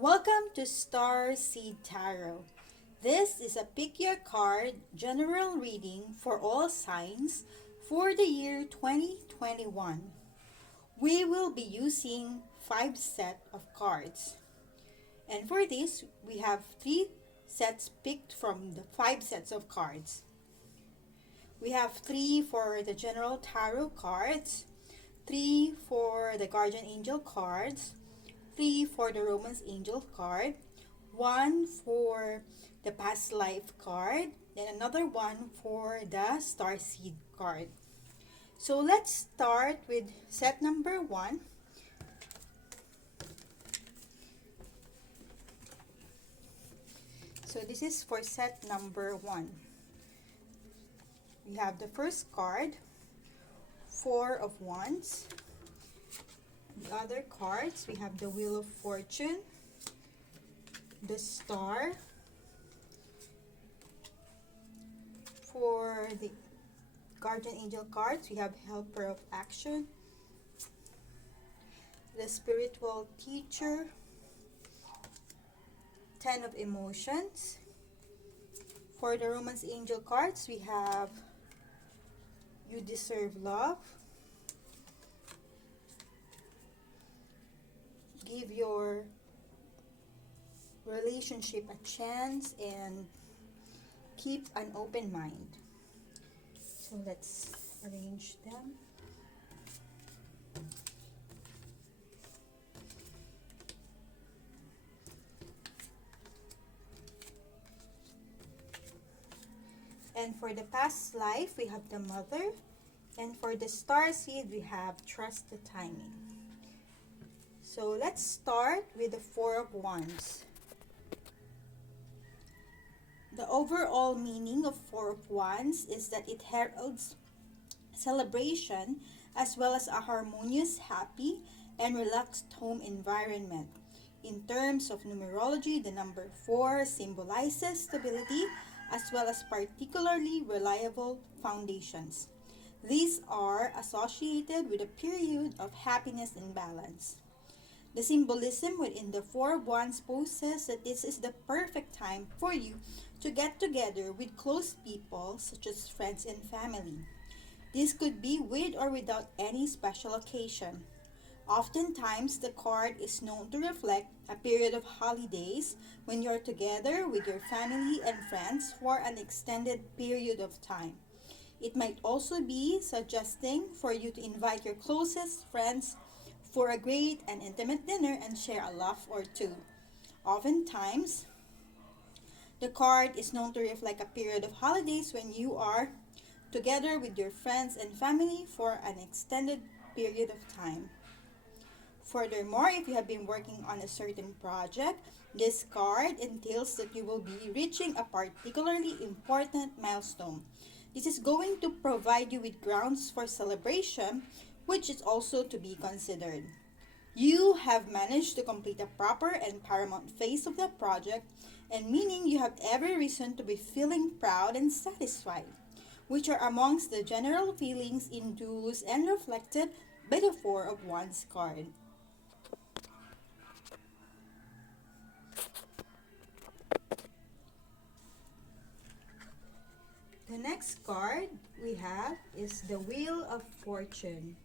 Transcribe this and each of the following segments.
Welcome to Starseed Tarot. This is a pick your card general reading for all signs for the year 2021. We will be using 5 sets of cards. And for this, we have 3 sets picked from the 5 sets of cards. We have 3 for the general tarot cards, 3 for the guardian angel cards, 3 for the romance angel card, 1 for the past life card, and another one for the Starseed card. So let's start with set number 1. So this is for set number 1. We have the first card, 4 of Wands. The other cards, we have the Wheel of Fortune, the Star. For the Guardian Angel cards, we have Helper of Action, the Spiritual Teacher, 10 of Emotions. For the Romance Angel cards, we have You Deserve Love, Give your relationship a chance, and keep an open mind. So let's arrange them. And for the past life, we have the Mother. And for the Starseed, we have Trust the Timing. So let's start with the 4 of Wands. The overall meaning of 4 of Wands is that it heralds celebration as well as a harmonious, happy, and relaxed home environment. In terms of numerology, the number 4 symbolizes stability as well as particularly reliable foundations. These are associated with a period of happiness and balance. The symbolism within the 4 of Wands poses that this is the perfect time for you to get together with close people such as friends and family. This could be with or without any special occasion. Oftentimes, the card is known to reflect a period of holidays when you're together with your family and friends for an extended period of time. It might also be suggesting for you to invite your closest friends for a great and intimate dinner and share a laugh or two. Oftentimes, the card is known to reflect a period of holidays when you are together with your friends and family for an extended period of time. Furthermore, if you have been working on a certain project, this card entails that you will be reaching a particularly important milestone. This is going to provide you with grounds for celebration, which is also to be considered. You have managed to complete a proper and paramount phase of the project, and meaning you have every reason to be feeling proud and satisfied, which are amongst the general feelings induced and reflected by the 4 of Wands card. The next card we have is the Wheel of Fortune.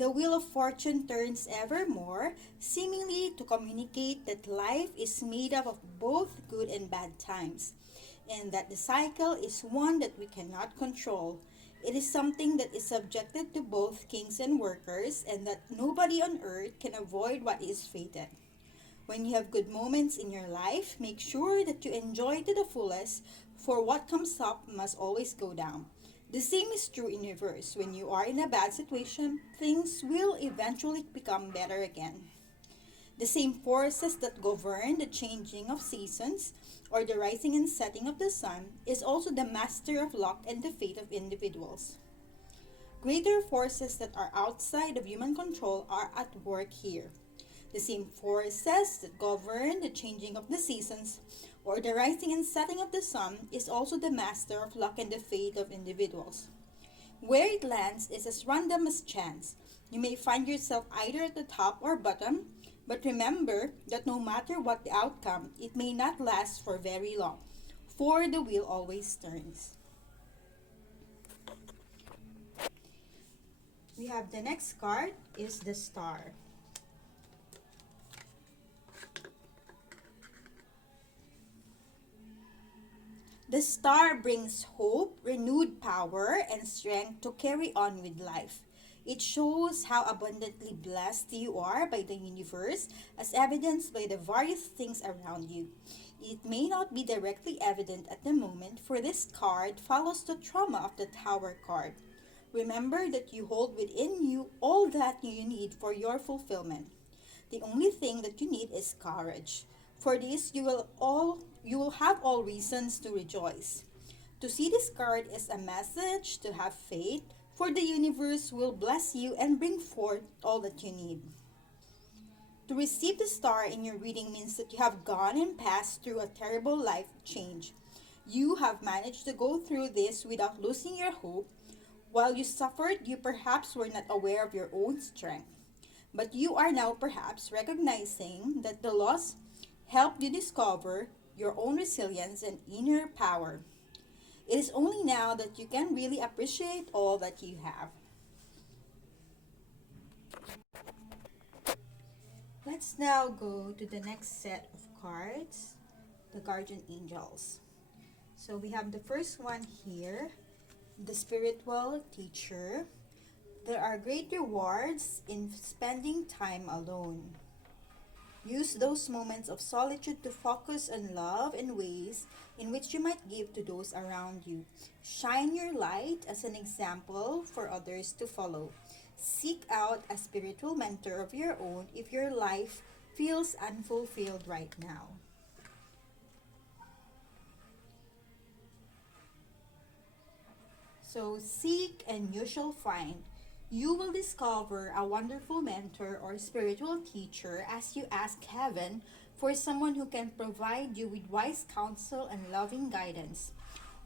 The Wheel of Fortune turns evermore, seemingly to communicate that life is made up of both good and bad times, and that the cycle is one that we cannot control. It is something that is subjected to both kings and workers, and that nobody on earth can avoid what is fated. When you have good moments in your life, make sure that you enjoy to the fullest, for what comes up must always go down. The same is true in reverse. When you are in a bad situation, things will eventually become better again. The same forces that govern the changing of seasons or the rising and setting of the sun is also the master of luck and the fate of individuals. Greater forces that are outside of human control are at work here. The same forces that govern the changing of the seasons or the rising and setting of the sun is also the master of luck and the fate of individuals. Where it lands is as random as chance, You may find yourself either at the top or bottom, but remember that no matter what the outcome, it may not last for very long, for the wheel always turns. We have the next card is the Star. The Star brings hope, renewed power, and strength to carry on with life. It shows how abundantly blessed you are by the universe, as evidenced by the various things around you. It may not be directly evident at the moment, for this card follows the trauma of the Tower card. Remember that you hold within you all that you need for your fulfillment. The only thing that you need is courage. For this you will have all reasons to rejoice. To see this card is a message to have faith, for the universe will bless you and bring forth all that you need. To receive the Star in your reading means that you have gone and passed through a terrible life change. You have managed to go through this without losing your hope. While you suffered, you perhaps were not aware of your own strength. But you are now perhaps recognizing that the loss helped you discover your own resilience and inner power. It is only now that you can really appreciate all that you have. Let's now go to the next set of cards, the Guardian Angels. So we have the first one here, the Spiritual Teacher. There are great rewards in spending time alone. Use those moments of solitude to focus on love and ways in which you might give to those around you. Shine your light as an example for others to follow. Seek out a spiritual mentor of your own if your life feels unfulfilled right now. So seek and you shall find. You will discover a wonderful mentor or spiritual teacher as you ask heaven for someone who can provide you with wise counsel and loving guidance.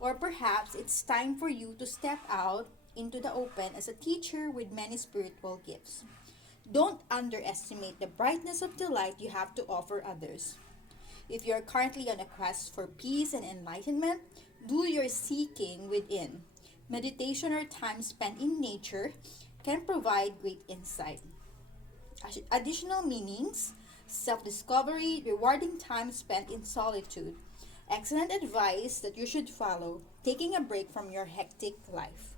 Or perhaps it's time for you to step out into the open as a teacher with many spiritual gifts. Don't underestimate the brightness of the light you have to offer others. If you are currently on a quest for peace and enlightenment, do your seeking within. Meditation or time spent in nature can provide great insight. Additional meanings, self-discovery, rewarding time spent in solitude. Excellent advice that you should follow, taking a break from your hectic life.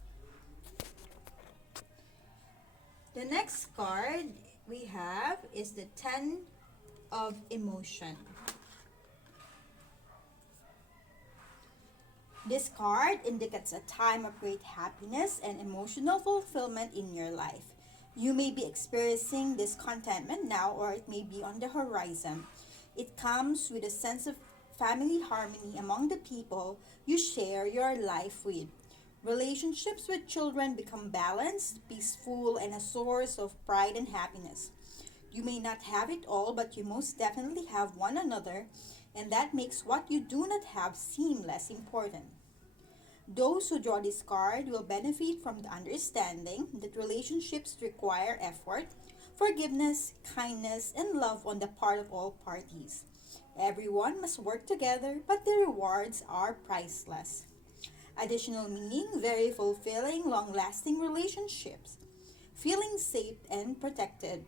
The next card we have is the Ten of Emotion. This card indicates a time of great happiness and emotional fulfillment in your life. You may be experiencing this contentment now, or it may be on the horizon. It comes with a sense of family harmony among the people you share your life with. Relationships with children become balanced, peaceful, and a source of pride and happiness. You may not have it all, but you most definitely have one another, and that makes what you do not have seem less important. Those who draw this card will benefit from the understanding that relationships require effort, forgiveness, kindness, and love on the part of all parties. Everyone must work together, but the rewards are priceless. Additional meaning, very fulfilling, long-lasting relationships. Feeling safe and protected.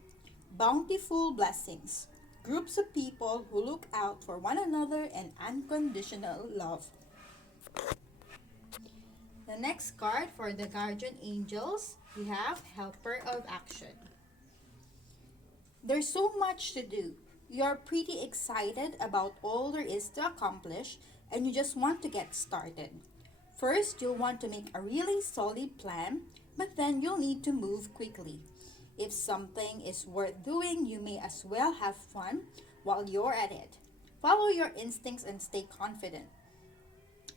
Bountiful blessings. Groups of people who look out for one another and unconditional love. The next card for the Guardian Angels, we have Helper of Action. There's so much to do. You're pretty excited about all there is to accomplish, and you just want to get started. First, you'll want to make a really solid plan, but then you'll need to move quickly. If something is worth doing, you may as well have fun while you're at it. Follow your instincts and stay confident.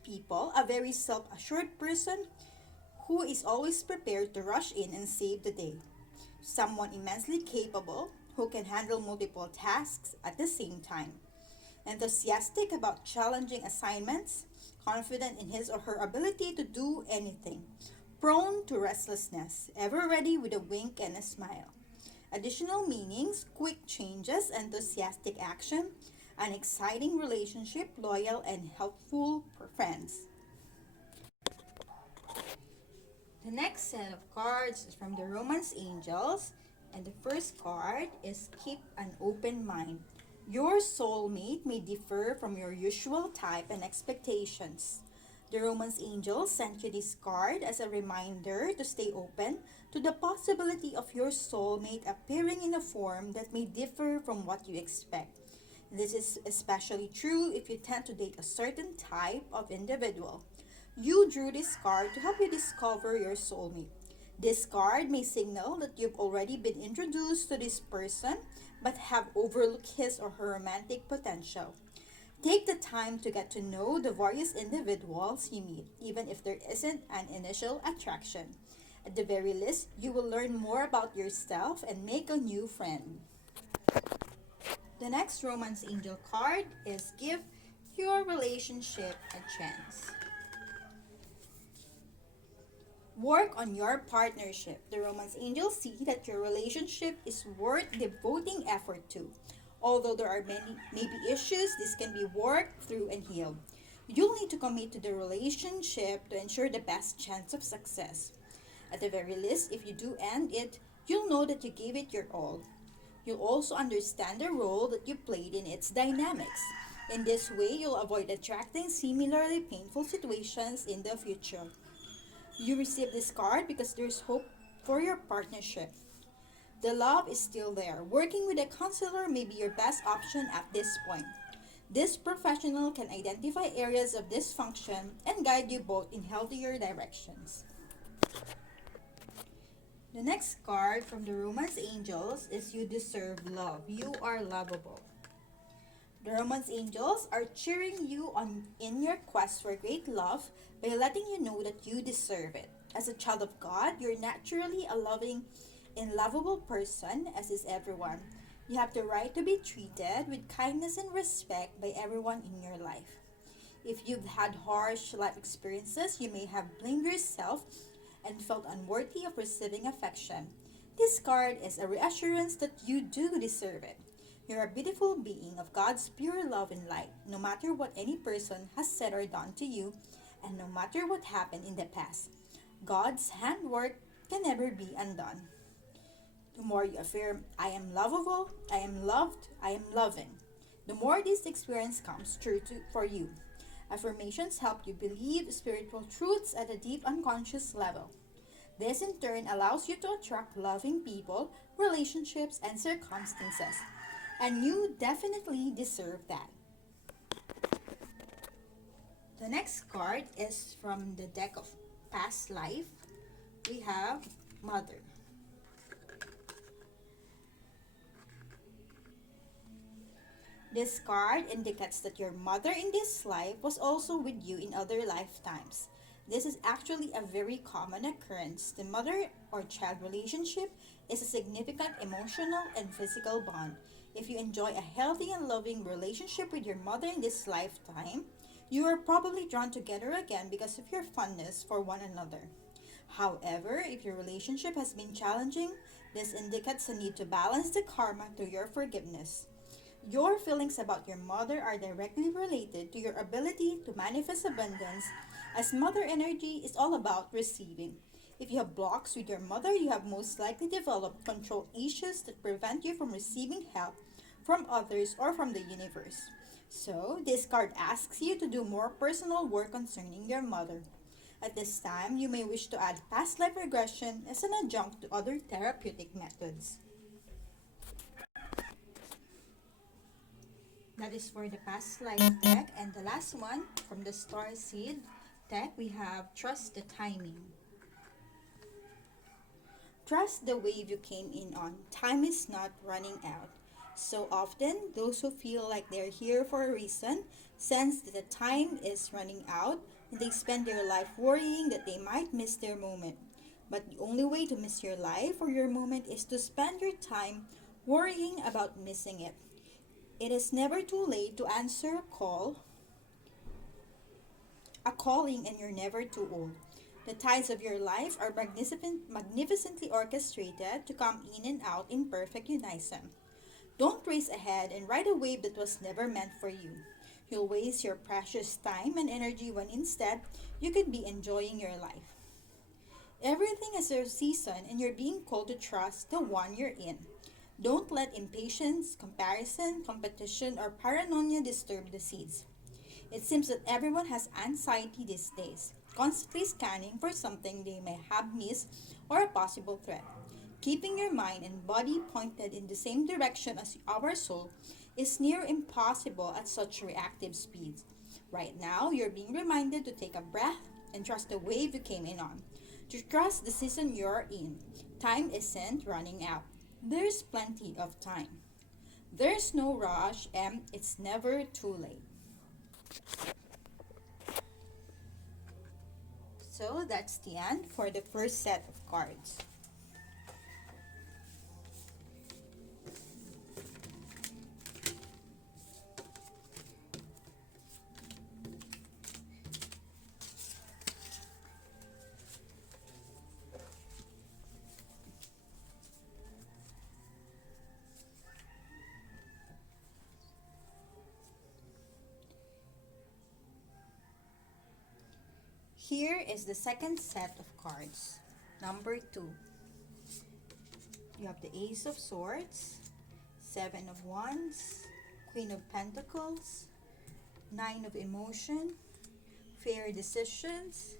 People, a very self-assured person who is always prepared to rush in and save the day. Someone immensely capable who can handle multiple tasks at the same time. Enthusiastic about challenging assignments, confident in his or her ability to do anything. prone to restlessness, ever ready with a wink and a smile. Additional meanings: quick changes, enthusiastic action, an exciting relationship, loyal and helpful friends. The next set of cards is from the Romance Angels, and the first card is Keep an Open Mind. Your soulmate may differ from your usual type and expectations. The Romance Angels sent you this card as a reminder to stay open to the possibility of your soulmate appearing in a form that may differ from what you expect. This is especially true if you tend to date a certain type of individual. You drew this card to help you discover your soulmate. This card may signal that you've already been introduced to this person but have overlooked his or her romantic potential. Take the time to get to know the various individuals you meet, even if there isn't an initial attraction. At the very least, you will learn more about yourself and make a new friend. The next Romance Angel card is Give Your Relationship a Chance. Work on your partnership. The Romance Angels see that your relationship is worth devoting effort to. Although there are maybe issues, this can be worked through and healed. You'll need to commit to the relationship to ensure the best chance of success. At the very least, if you do end it, you'll know that you gave it your all. You'll also understand the role that you played in its dynamics. In this way, you'll avoid attracting similarly painful situations in the future. You receive this card because there's hope for your partnership. The love is still there. Working with a counselor may be your best option at this point. This professional can identify areas of dysfunction and guide you both in healthier directions. The next card from the Romance Angels is You Deserve Love. You are lovable. The Romance Angels are cheering you on in your quest for great love by letting you know that you deserve it. As a child of God, you're naturally a loving and lovable person, as is everyone. You have the right to be treated with kindness and respect by everyone in your life. If you've had harsh life experiences, you may have blamed yourself and felt unworthy of receiving affection. This card is a reassurance that you do deserve it. You're a beautiful being of God's pure love and light, no matter what any person has said or done to you, and no matter what happened in the past. God's handwork can never be undone. The more you affirm, I am lovable, I am loved, I am loving, the more this experience comes true for you. Affirmations help you believe spiritual truths at a deep unconscious level. This in turn allows you to attract loving people, relationships, and circumstances. And you definitely deserve that. The next card is from the deck of Past Life. We have Mother. This card indicates that your mother in this life was also with you in other lifetimes. This is actually a very common occurrence. The mother or child relationship is a significant emotional and physical bond. If you enjoy a healthy and loving relationship with your mother in this lifetime, you are probably drawn together again because of your fondness for one another. However, if your relationship has been challenging, this indicates a need to balance the karma through your forgiveness. Your feelings about your mother are directly related to your ability to manifest abundance, as mother energy is all about receiving. If you have blocks with your mother, you have most likely developed control issues that prevent you from receiving help from others or from the universe. So, this card asks you to do more personal work concerning your mother. At this time, you may wish to add past life regression as an adjunct to other therapeutic methods. That is for the past life deck. And the last one, from the Starseed deck, we have Trust the Timing. Trust the wave you came in on. Time is not running out. So often, those who feel like they're here for a reason sense that the time is running out, and they spend their life worrying that they might miss their moment. But the only way to miss your life or your moment is to spend your time worrying about missing it. It is never too late to answer a calling, and you're never too old. The tides of your life are magnificently orchestrated to come in and out in perfect unison. Don't race ahead and ride a wave that was never meant for you. You'll waste your precious time and energy when instead you could be enjoying your life. Everything has their season and you're being called to trust the one you're in. Don't let impatience, comparison, competition, or paranoia disturb the seeds. It seems that everyone has anxiety these days, constantly scanning for something they may have missed or a possible threat. Keeping your mind and body pointed in the same direction as our soul is near impossible at such reactive speeds. Right now, you're being reminded to take a breath and trust the wave you came in on. To trust the season you're in. Time isn't running out. There's plenty of time. There's no rush and it's never too late. So that's the end for the first set of cards. Here is the second set of cards. Number 2. You have the Ace of Swords, Seven of Wands, Queen of Pentacles, Nine of Emotion, Fair Decisions,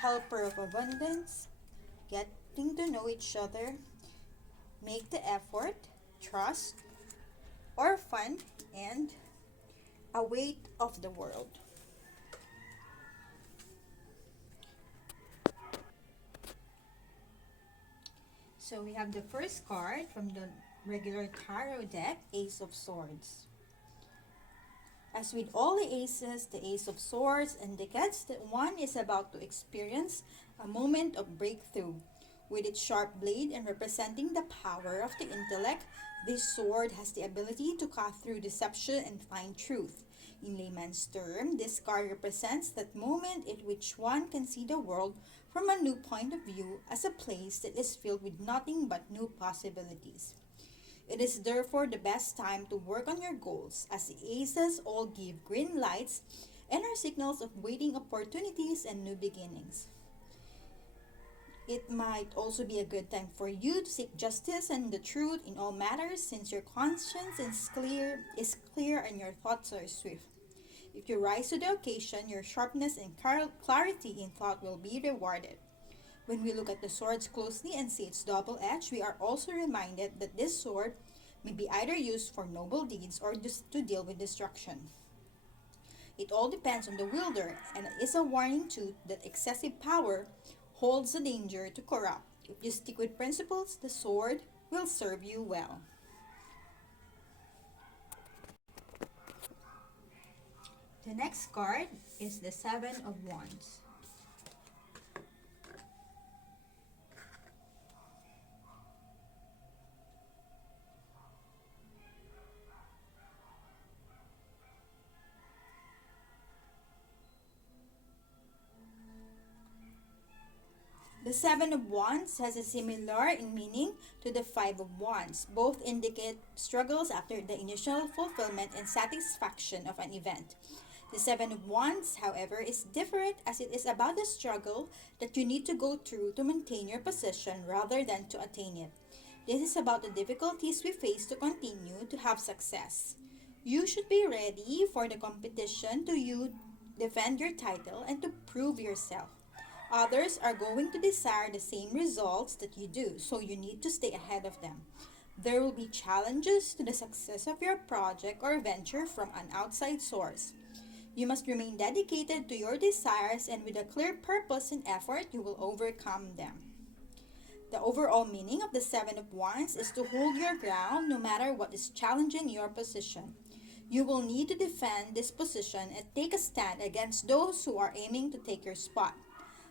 Helper of Abundance, Getting to know each other, Make the effort, Trust, Orphan, and A Weight of the World. So we have the first card from the regular tarot deck, Ace of Swords. As with all the aces, the Ace of Swords indicates that one is about to experience a moment of breakthrough. With its sharp blade and representing the power of the intellect, this sword has the ability to cut through deception and find truth. In layman's term, this card represents that moment in which one can see the world from a new point of view as a place that is filled with nothing but new possibilities. It is therefore the best time to work on your goals, as the aces all give green lights and are signals of waiting opportunities and new beginnings. It might also be a good time for you to seek justice and the truth in all matters, since your conscience is clear and your thoughts are swift. If you rise to the occasion, your sharpness and clarity in thought will be rewarded. When we look at the swords closely and see its double edge, we are also reminded that this sword may be either used for noble deeds or just to deal with destruction. It all depends on the wielder, and it is a warning too that excessive power holds the danger to corrupt. If you stick with principles, the sword will serve you well. The next card is the Seven of Wands. The Seven of Wands has a similar in meaning to the Five of Wands. Both indicate struggles after the initial fulfillment and satisfaction of an event. The Seven of Wands, however, is different, as it is about the struggle that you need to go through to maintain your position rather than to attain it. This is about the difficulties we face to continue to have success. You should be ready for the competition to you defend your title and to prove yourself. Others are going to desire the same results that you do, so you need to stay ahead of them. There will be challenges to the success of your project or venture from an outside source. You must remain dedicated to your desires, and with a clear purpose and effort, you will overcome them. The overall meaning of the Seven of Wands is to hold your ground no matter what is challenging your position. You will need to defend this position and take a stand against those who are aiming to take your spot.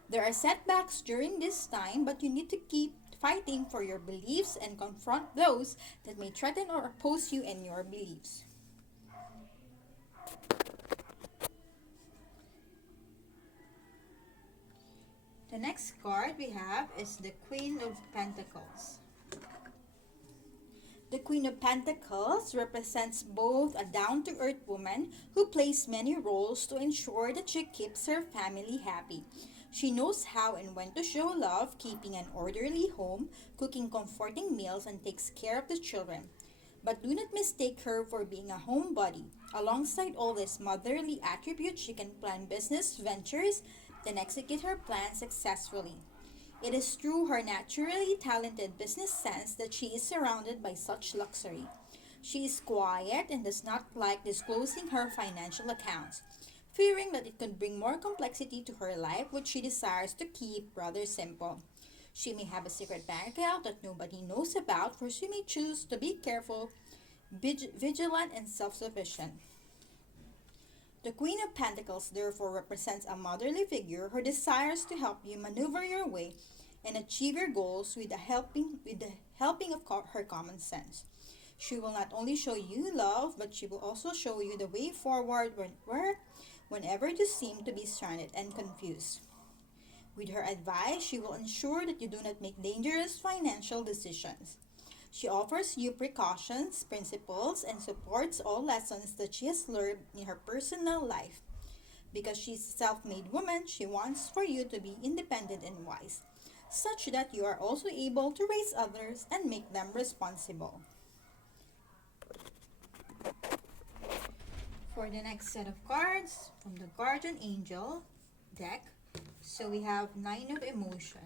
There are setbacks during this time, but you need to keep fighting for your beliefs and confront those that may threaten or oppose you and your beliefs. The next card we have is the Queen of Pentacles. The Queen of Pentacles represents both a down-to-earth woman who plays many roles to ensure that she keeps her family happy. She knows how and when to show love, keeping an orderly home, cooking comforting meals, and takes care of the children. But do not mistake her for being a homebody. Alongside all these motherly attributes, she can plan business ventures and execute her plans successfully. It is through her naturally talented business sense that she is surrounded by such luxury. She is quiet and does not like disclosing her financial accounts, fearing that it could bring more complexity to her life, which she desires to keep rather simple. She may have a secret bank account that nobody knows about, for she may choose to be careful, vigilant, and self-sufficient. The Queen of Pentacles therefore represents a motherly figure who desires to help you maneuver your way and achieve your goals with the helping of her common sense. She will not only show you love, but she will also show you the way forward whenever you seem to be stranded and confused. With her advice, she will ensure that you do not make dangerous financial decisions. She offers you precautions, principles, and supports all lessons that she has learned in her personal life. Because she's a self-made woman, she wants for you to be independent and wise, such that you are also able to raise others and make them responsible. For the next set of cards from the Guardian Angel deck, so we have Nine of Emotion.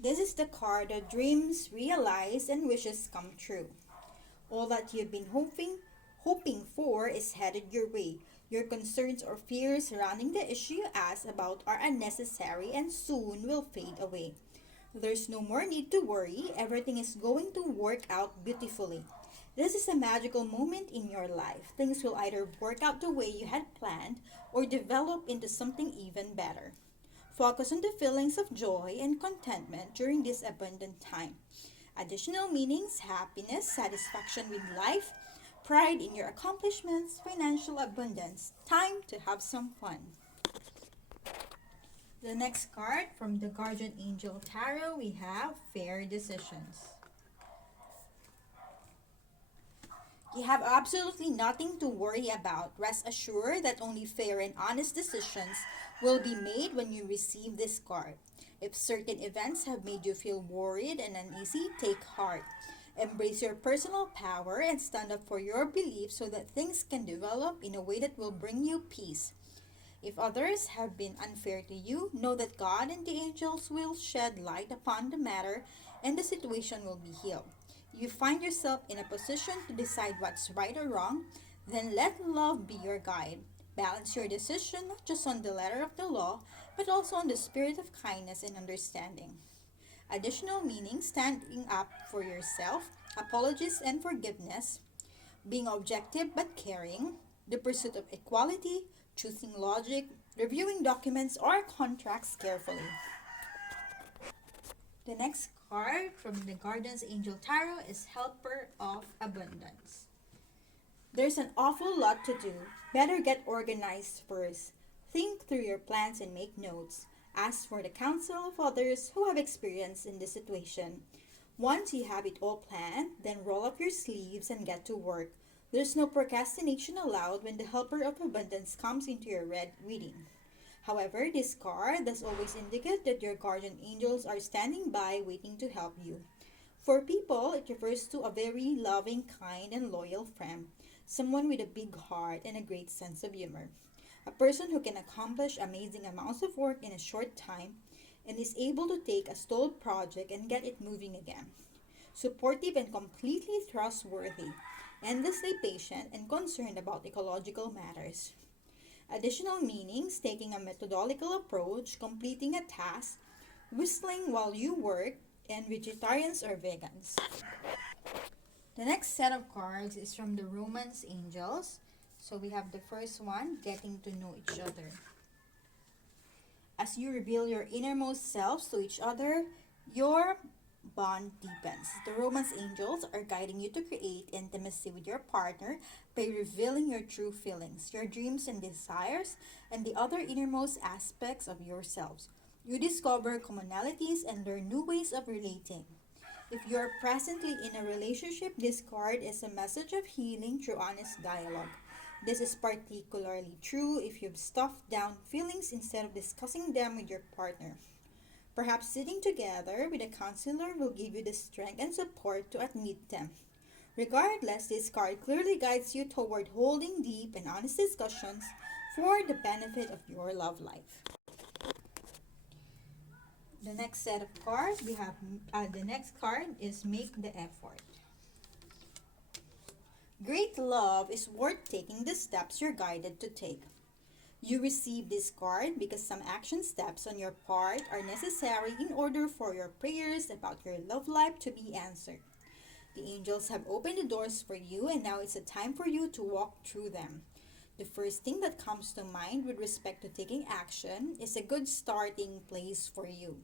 This is the card that dreams realize and wishes come true. All that you've been hoping for is headed your way. Your concerns or fears surrounding the issue you ask about are unnecessary and soon will fade away. There's no more need to worry. Everything is going to work out beautifully. This is a magical moment in your life. Things will either work out the way you had planned or develop into something even better. Focus on the feelings of joy and contentment during this abundant time. Additional meanings: happiness, satisfaction with life, pride in your accomplishments, financial abundance. Time to have some fun. The next card from the Guardian Angel Tarot, we have Fair Decisions. You have absolutely nothing to worry about. Rest assured that only fair and honest decisions will be made when you receive this card. If certain events have made you feel worried and uneasy, take heart. Embrace your personal power and stand up for your beliefs so that things can develop in a way that will bring you peace. If others have been unfair to you, know that God and the angels will shed light upon the matter and the situation will be healed. You find yourself in a position to decide what's right or wrong, then let love be your guide. Balance your decision not just on the letter of the law, but also on the spirit of kindness and understanding. Additional meanings: standing up for yourself, apologies and forgiveness, being objective but caring, the pursuit of equality, choosing logic, reviewing documents or contracts carefully. The next card from the Guardian's Angel Tarot is Helper of Abundance. There's an awful lot to do. Better get organized first. Think through your plans and make notes. Ask for the counsel of others who have experience in this situation. Once you have it all planned, then roll up your sleeves and get to work. There's no procrastination allowed when the Helper of Abundance comes into your red reading. However, this card does always indicate that your guardian angels are standing by waiting to help you. For people, it refers to a very loving, kind, and loyal friend, someone with a big heart and a great sense of humor. A person who can accomplish amazing amounts of work in a short time and is able to take a stalled project and get it moving again. Supportive and completely trustworthy, endlessly patient and concerned about ecological matters. Additional meanings: taking a methodological approach, completing a task, whistling while you work, and vegetarians or vegans. The next set of cards is from the Romance Angels. So we have the first one, getting to know each other. As you reveal your innermost selves to each other, your bond deepens. The romance angels are guiding you to create intimacy with your partner by revealing your true feelings, your dreams and desires, and the other innermost aspects of yourselves. You discover commonalities and learn new ways of relating. If you're presently in a relationship, this card is a message of healing through honest dialogue. This is particularly true if you've stuffed down feelings instead of discussing them with your partner. Perhaps sitting together with a counselor will give you the strength and support to admit them. Regardless, this card clearly guides you toward holding deep and honest discussions for the benefit of your love life. The next set of cards we have, the next card is Make the Effort. Great love is worth taking the steps you're guided to take. You receive this card because some action steps on your part are necessary in order for your prayers about your love life to be answered. The angels have opened the doors for you, and now it's a time for you to walk through them. The first thing that comes to mind with respect to taking action is a good starting place for you.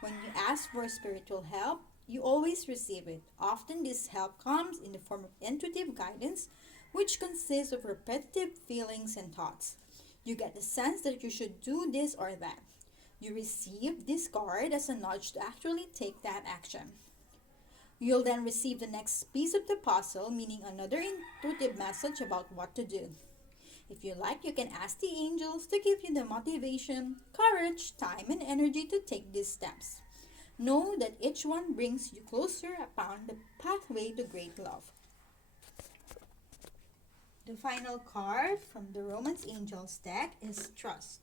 When you ask for spiritual help, you always receive it. Often this help comes in the form of intuitive guidance, which consists of repetitive feelings and thoughts. You get the sense that you should do this or that. You receive this card as a nudge to actually take that action. You'll then receive the next piece of the puzzle, meaning another intuitive message about what to do. If you like, you can ask the angels to give you the motivation, courage, time, and energy to take these steps. Know that each one brings you closer upon the pathway to great love. The final card from the Romance Angels deck is Trust.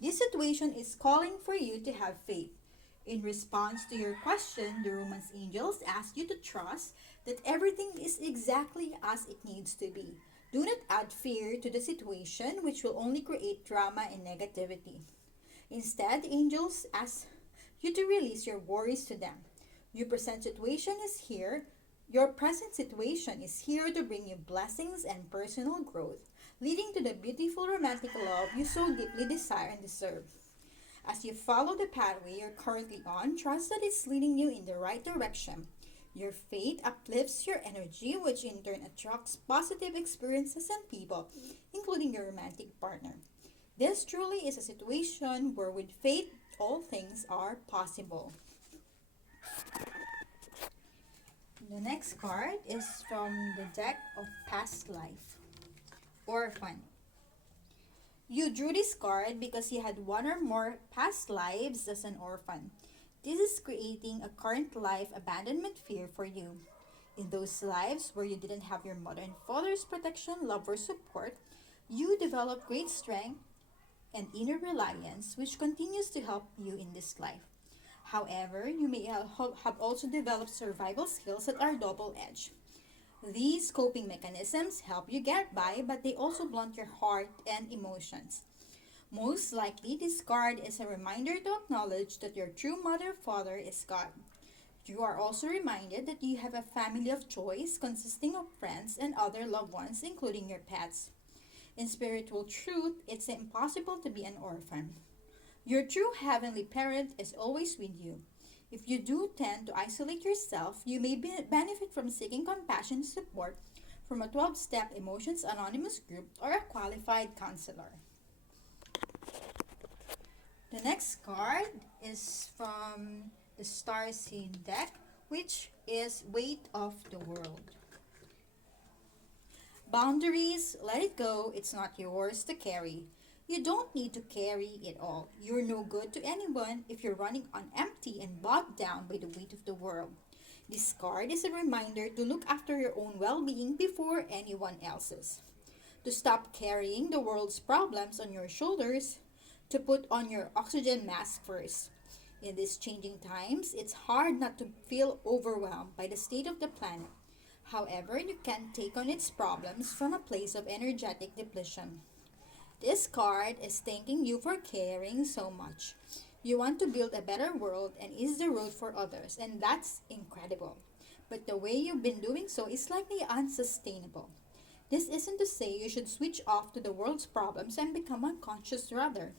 This situation is calling for you to have faith. In response to your question, the Romance Angels ask you to trust that everything is exactly as it needs to be. Do not add fear to the situation, which will only create drama and negativity. Instead, the angels ask you to release your worries to them. Your present situation is here. Your present situation is here to bring you blessings and personal growth, leading to the beautiful romantic love you so deeply desire and deserve. As you follow the pathway you're currently on, trust that it's leading you in the right direction. Your faith uplifts your energy, which in turn attracts positive experiences and people, including your romantic partner. This truly is a situation where with faith, all things are possible. The next card is from the deck of Past Life. Orphan. You drew this card because you had one or more past lives as an orphan. This is creating a current life abandonment fear for you. In those lives where you didn't have your mother and father's protection, love, or support, you develop great strength and inner reliance, which continues to help you in this life. However, you may have also developed survival skills that are double-edged. These coping mechanisms help you get by, but they also blunt your heart and emotions. Most likely, this card is a reminder to acknowledge that your true mother or father is God. You are also reminded that you have a family of choice consisting of friends and other loved ones, including your pets. In spiritual truth, it's impossible to be an orphan. Your true heavenly parent is always with you. If you do tend to isolate yourself, you may benefit from seeking compassion and support from a 12-step Emotions Anonymous group or a qualified counselor. The next card is from the Starseed deck, which is Weight of the World. Boundaries, let it go, it's not yours to carry. You don't need to carry it all. You're no good to anyone if you're running on empty and bogged down by the weight of the world. This card is a reminder to look after your own well-being before anyone else's. To stop carrying the world's problems on your shoulders, to put on your oxygen mask first. In these changing times, it's hard not to feel overwhelmed by the state of the planet. However, you can't take on its problems from a place of energetic depletion. This card is thanking you for caring so much. You want to build a better world and ease the road for others, and that's incredible. But the way you've been doing so is likely unsustainable. This isn't to say you should switch off to the world's problems and become unconscious rather.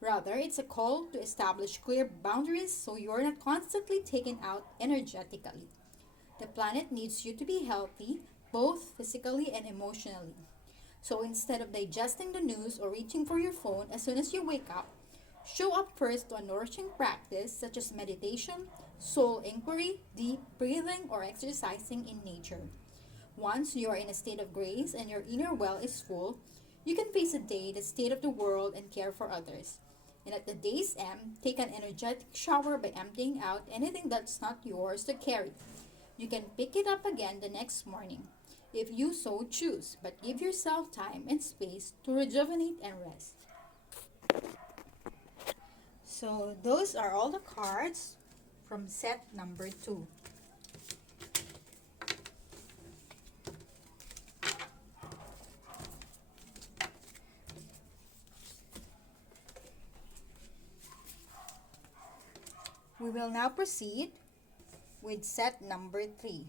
Rather, it's a call to establish clear boundaries so you're not constantly taken out energetically. The planet needs you to be healthy, both physically and emotionally. So instead of digesting the news or reaching for your phone as soon as you wake up, show up first to a nourishing practice such as meditation, soul inquiry, deep breathing, or exercising in nature. Once you are in a state of grace and your inner well is full, you can face the day, the state of the world, and care for others. And at the day's end, take an energetic shower by emptying out anything that's not yours to carry. You can pick it up again the next morning, if you so choose, but give yourself time and space to rejuvenate and rest. So those are all the cards from set number 2. We will now proceed with set number 3.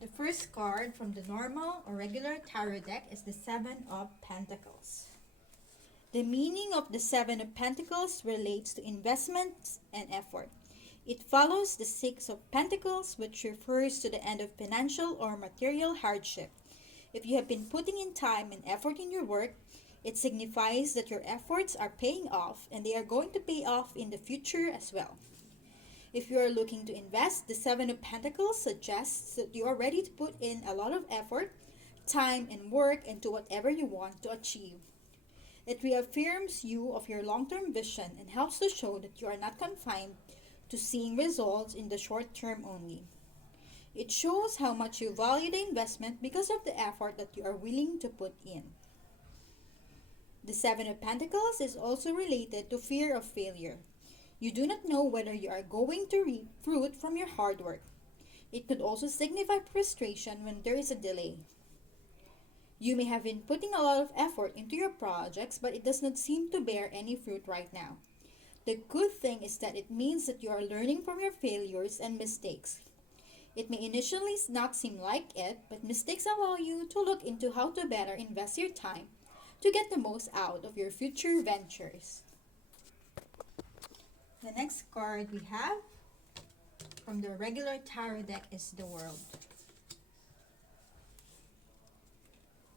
The first card from the normal or regular tarot deck is the Seven of Pentacles. The meaning of the Seven of Pentacles relates to investments and effort. It follows the Six of Pentacles, which refers to the end of financial or material hardship. If you have been putting in time and effort in your work, it signifies that your efforts are paying off and they are going to pay off in the future as well. If you are looking to invest, the Seven of Pentacles suggests that you are ready to put in a lot of effort, time, and work into whatever you want to achieve. It reaffirms you of your long-term vision and helps to show that you are not confined to seeing results in the short term only. It shows how much you value the investment because of the effort that you are willing to put in. The Seven of Pentacles is also related to fear of failure. You do not know whether you are going to reap fruit from your hard work. It could also signify frustration when there is a delay. You may have been putting a lot of effort into your projects, but it does not seem to bear any fruit right now. The good thing is that it means that you are learning from your failures and mistakes. It may initially not seem like it, but mistakes allow you to look into how to better invest your time to get the most out of your future ventures. The next card we have from the regular tarot deck is the World.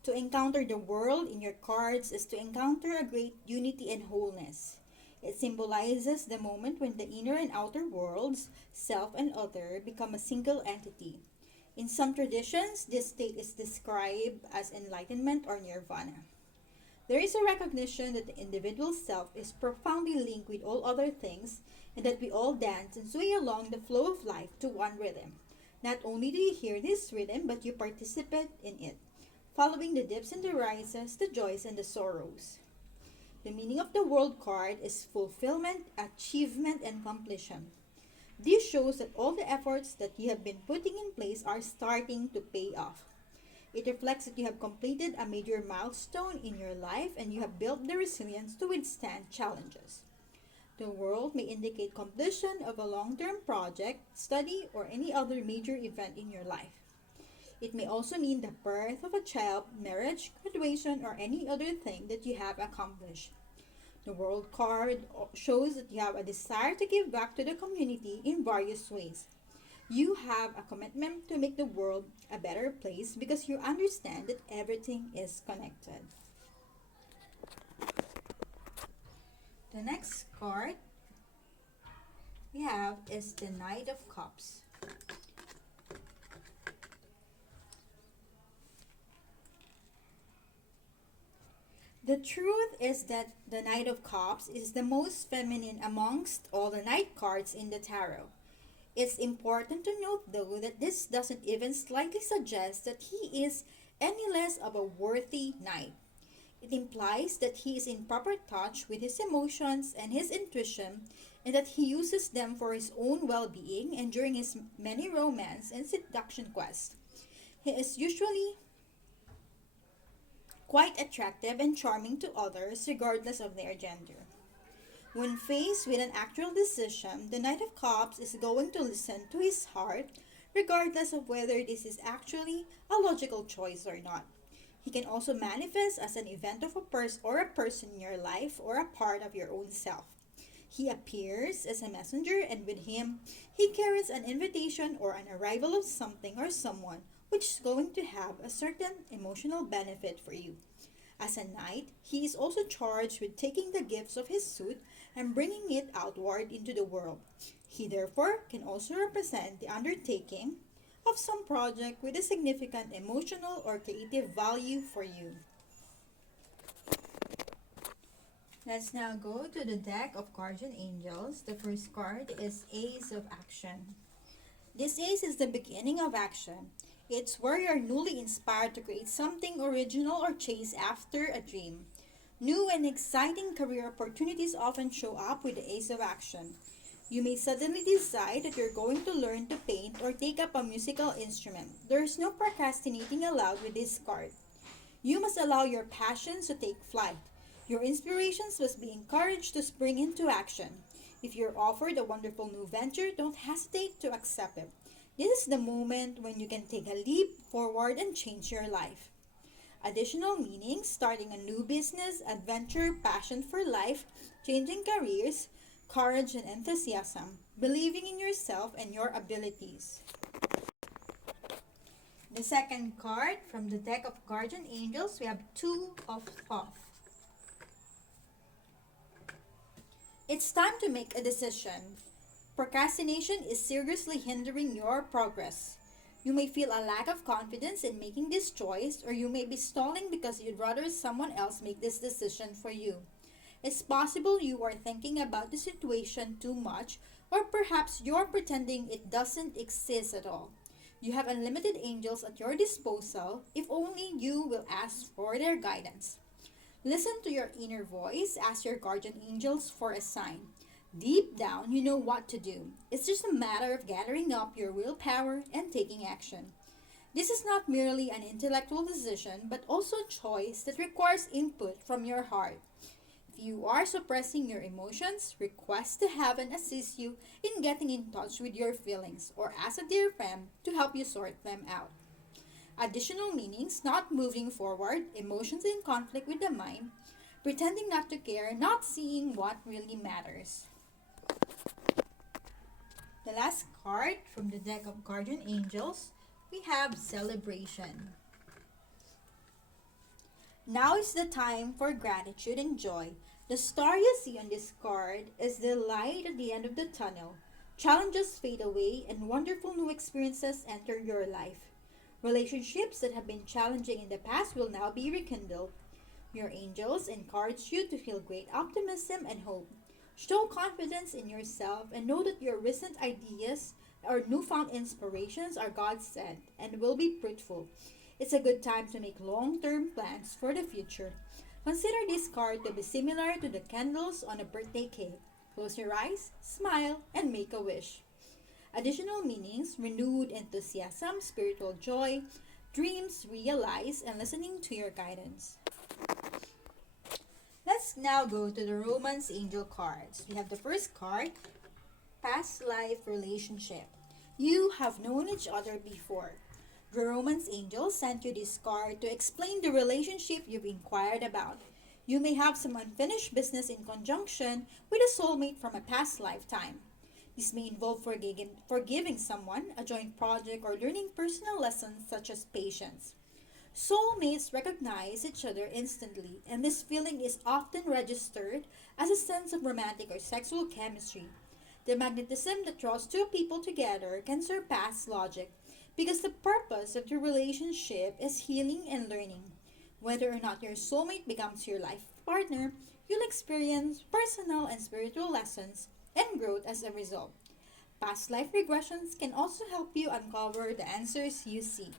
To encounter the World in your cards is to encounter a great unity and wholeness. It symbolizes the moment when the inner and outer worlds, self and other, become a single entity. In some traditions, this state is described as enlightenment or nirvana. There is a recognition that the individual self is profoundly linked with all other things and that we all dance and sway along the flow of life to one rhythm. Not only do you hear this rhythm, but you participate in it, following the dips and the rises, the joys and the sorrows. The meaning of the World card is fulfillment, achievement, and completion. This shows that all the efforts that you have been putting in place are starting to pay off. It reflects that you have completed a major milestone in your life and you have built the resilience to withstand challenges. The World may indicate completion of a long-term project, study, or any other major event in your life. It may also mean the birth of a child, marriage, graduation, or any other thing that you have accomplished. The World card shows that you have a desire to give back to the community in various ways. You have a commitment to make the world a better place because you understand that everything is connected. The next card we have is the Knight of Cups. The truth is that the Knight of Cups is the most feminine amongst all the knight cards in the tarot. It's important to note though that this doesn't even slightly suggest that he is any less of a worthy knight. It implies that he is in proper touch with his emotions and his intuition, and that he uses them for his own well-being and during his many romance and seduction quests. He is usually quite attractive and charming to others regardless of their gender. When faced with an actual decision, the Knight of Cups is going to listen to his heart regardless of whether this is actually a logical choice or not. He can also manifest as an event of a person in your life or a part of your own self. He appears as a messenger, and with him, he carries an invitation or an arrival of something or someone which is going to have a certain emotional benefit for you. As a knight, he is also charged with taking the gifts of his suit and bringing it outward into the world. He therefore can also represent the undertaking of some project with a significant emotional or creative value for you. Let's now go to the deck of Guardian Angels. The first card is Ace of Action. This ace is the beginning of action. It's where you're newly inspired to create something original or chase after a dream. New and exciting career opportunities often show up with the Ace of Action. You may suddenly decide that you're going to learn to paint or take up a musical instrument. There's no procrastinating allowed with this card. You must allow your passions to take flight. Your inspirations must be encouraged to spring into action. If you're offered a wonderful new venture, don't hesitate to accept it. This is the moment when you can take a leap forward and change your life. Additional meanings: starting a new business, adventure, passion for life, changing careers, courage and enthusiasm, believing in yourself and your abilities. The second card from the deck of Guardian Angels, we have Two of Cups. It's time to make a decision. Procrastination is seriously hindering your progress. You may feel a lack of confidence in making this choice, or you may be stalling because you'd rather someone else make this decision for you. It's possible you are thinking about the situation too much, or perhaps you're pretending it doesn't exist at all. You have unlimited angels at your disposal if only you will ask for their guidance. Listen to your inner voice, ask your guardian angels for a sign. Deep down, you know what to do. It's just a matter of gathering up your willpower and taking action. This is not merely an intellectual decision, but also a choice that requires input from your heart. If you are suppressing your emotions, request to heaven assist you in getting in touch with your feelings, or ask a dear friend to help you sort them out. Additional meanings: not moving forward, emotions in conflict with the mind, pretending not to care, not seeing what really matters. The last card from the deck of Guardian Angels, we have Celebration. Now is the time for gratitude and joy. The star you see on this card is the light at the end of the tunnel. Challenges fade away and wonderful new experiences enter your life. Relationships that have been challenging in the past will now be rekindled. Your angels encourage you to feel great optimism and hope. Show confidence in yourself and know that your recent ideas or newfound inspirations are God-sent and will be fruitful. It's a good time to make long-term plans for the future. Consider this card to be similar to the candles on a birthday cake. Close your eyes, smile, and make a wish. Additional meanings: renewed enthusiasm, spiritual joy, dreams realized, and listening to your guidance. Let's now go to the Romance Angel cards. We have the first card, Past Life Relationship. You have known each other before. The Romance Angel sent you this card to explain the relationship you've inquired about. You may have some unfinished business in conjunction with a soulmate from a past lifetime. This may involve forgiving someone, a joint project, or learning personal lessons such as patience. Soulmates recognize each other instantly, and this feeling is often registered as a sense of romantic or sexual chemistry. The magnetism that draws two people together can surpass logic, because the purpose of the relationship is healing and learning. Whether or not your soulmate becomes your life partner, you'll experience personal and spiritual lessons and growth as a result. Past life regressions can also help you uncover the answers you seek.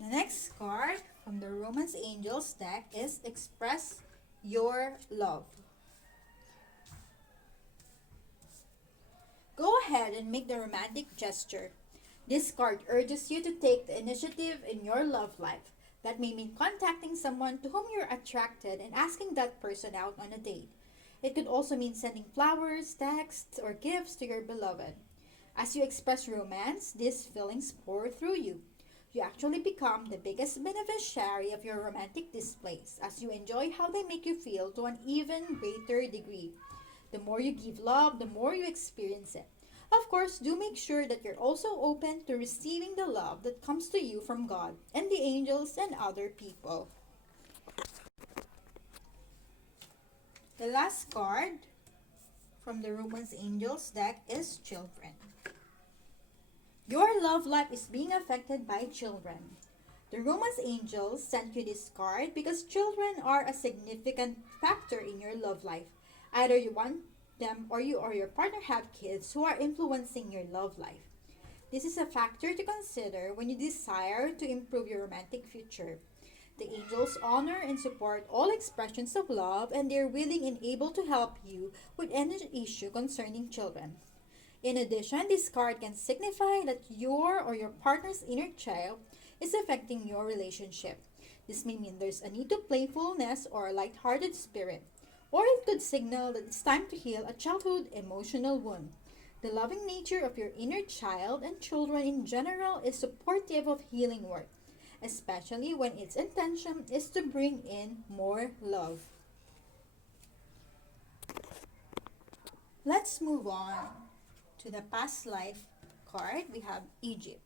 The next card from the Romance Angels deck is Express Your Love. Go ahead and make the romantic gesture. This card urges you to take the initiative in your love life. That may mean contacting someone to whom you're attracted and asking that person out on a date. It could also mean sending flowers, texts, or gifts to your beloved. As you express romance, these feelings pour through you. You actually become the biggest beneficiary of your romantic displays as you enjoy how they make you feel to an even greater degree. The more you give love, the more you experience it. Of course, do make sure that you're also open to receiving the love that comes to you from God and the angels and other people. The last card from the Romance Angels deck is Children. Your love life is being affected by children. The Romance Angels sent you this card because children are a significant factor in your love life. Either you want them or you or your partner have kids who are influencing your love life. This is a factor to consider when you desire to improve your romantic future. The angels honor and support all expressions of love, and they're willing and able to help you with any issue concerning children. In addition, this card can signify that your or your partner's inner child is affecting your relationship. This may mean there's a need to playfulness or a light-hearted spirit, or it could signal that it's time to heal a childhood emotional wound. The loving nature of your inner child and children in general is supportive of healing work, especially when its intention is to bring in more love. Let's move on to the past life card. We have Egypt.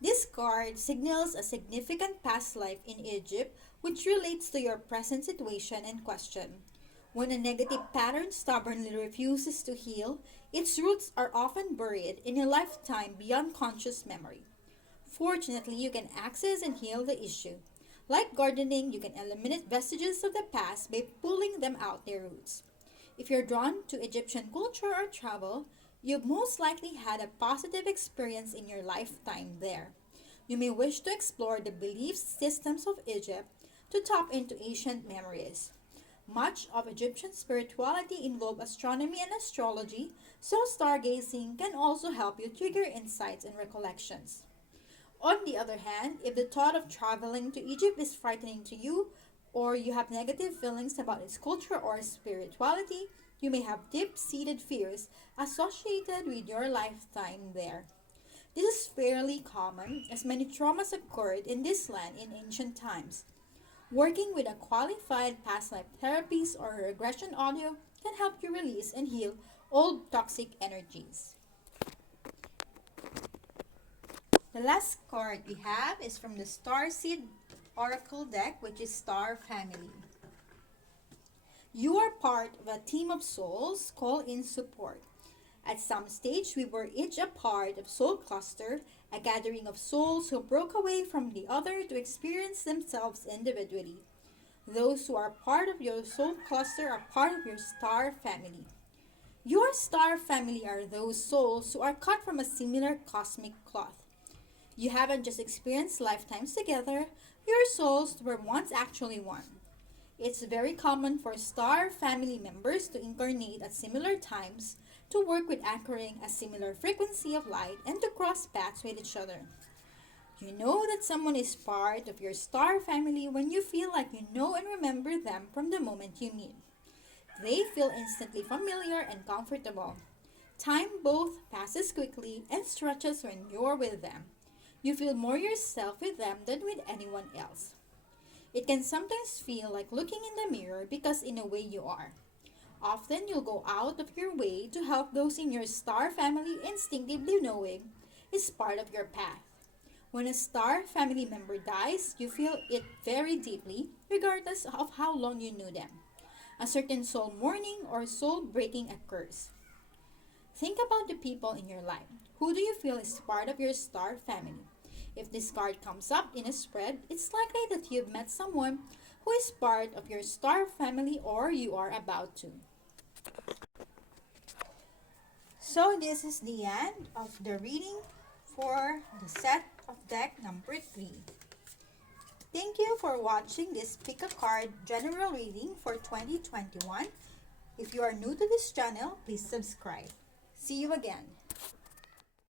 This card signals a significant past life in Egypt which relates to your present situation and question. When a negative pattern stubbornly refuses to heal, its roots are often buried in a lifetime beyond conscious memory. Fortunately, you can access and heal the issue. Like gardening, you can eliminate vestiges of the past by pulling them out their roots. If you're drawn to Egyptian culture or travel, you've most likely had a positive experience in your lifetime there. You may wish to explore the belief systems of Egypt to tap into ancient memories. Much of Egyptian spirituality involves astronomy and astrology, so stargazing can also help you trigger insights and recollections. On the other hand, if the thought of traveling to Egypt is frightening to you, or you have negative feelings about its culture or spirituality, you may have deep-seated fears associated with your lifetime there. This is fairly common as many traumas occurred in this land in ancient times. Working with a qualified past life therapist or regression audio can help you release and heal old toxic energies. The last card we have is from the Starseed Oracle deck, which is Star Family. You are part of a team of souls called in support. At some stage, we were each a part of Soul Cluster, a gathering of souls who broke away from the other to experience themselves individually. Those who are part of your Soul Cluster are part of your Star Family. Your Star Family are those souls who are cut from a similar cosmic cloth. You haven't just experienced lifetimes together, your souls were once actually one. It's very common for Star Family members to incarnate at similar times, to work with anchoring a similar frequency of light, and to cross paths with each other. You know that someone is part of your Star Family when you feel like you know and remember them from the moment you meet. They feel instantly familiar and comfortable. Time both passes quickly and stretches when you're with them. You feel more yourself with them than with anyone else. It can sometimes feel like looking in the mirror because in a way you are. Often you'll go out of your way to help those in your Star Family, instinctively knowing it's part of your path. When a Star Family member dies, you feel it very deeply, regardless of how long you knew them. A certain soul mourning or soul breaking occurs. Think about the people in your life. Who do you feel is part of your Star Family? If this card comes up in a spread, it's likely that you've met someone who is part of your Star Family or you are about to. So this is the end of the reading for the set of deck number 3. Thank you for watching this Pick a Card general reading for 2021. If you are new to this channel, please subscribe. See you again.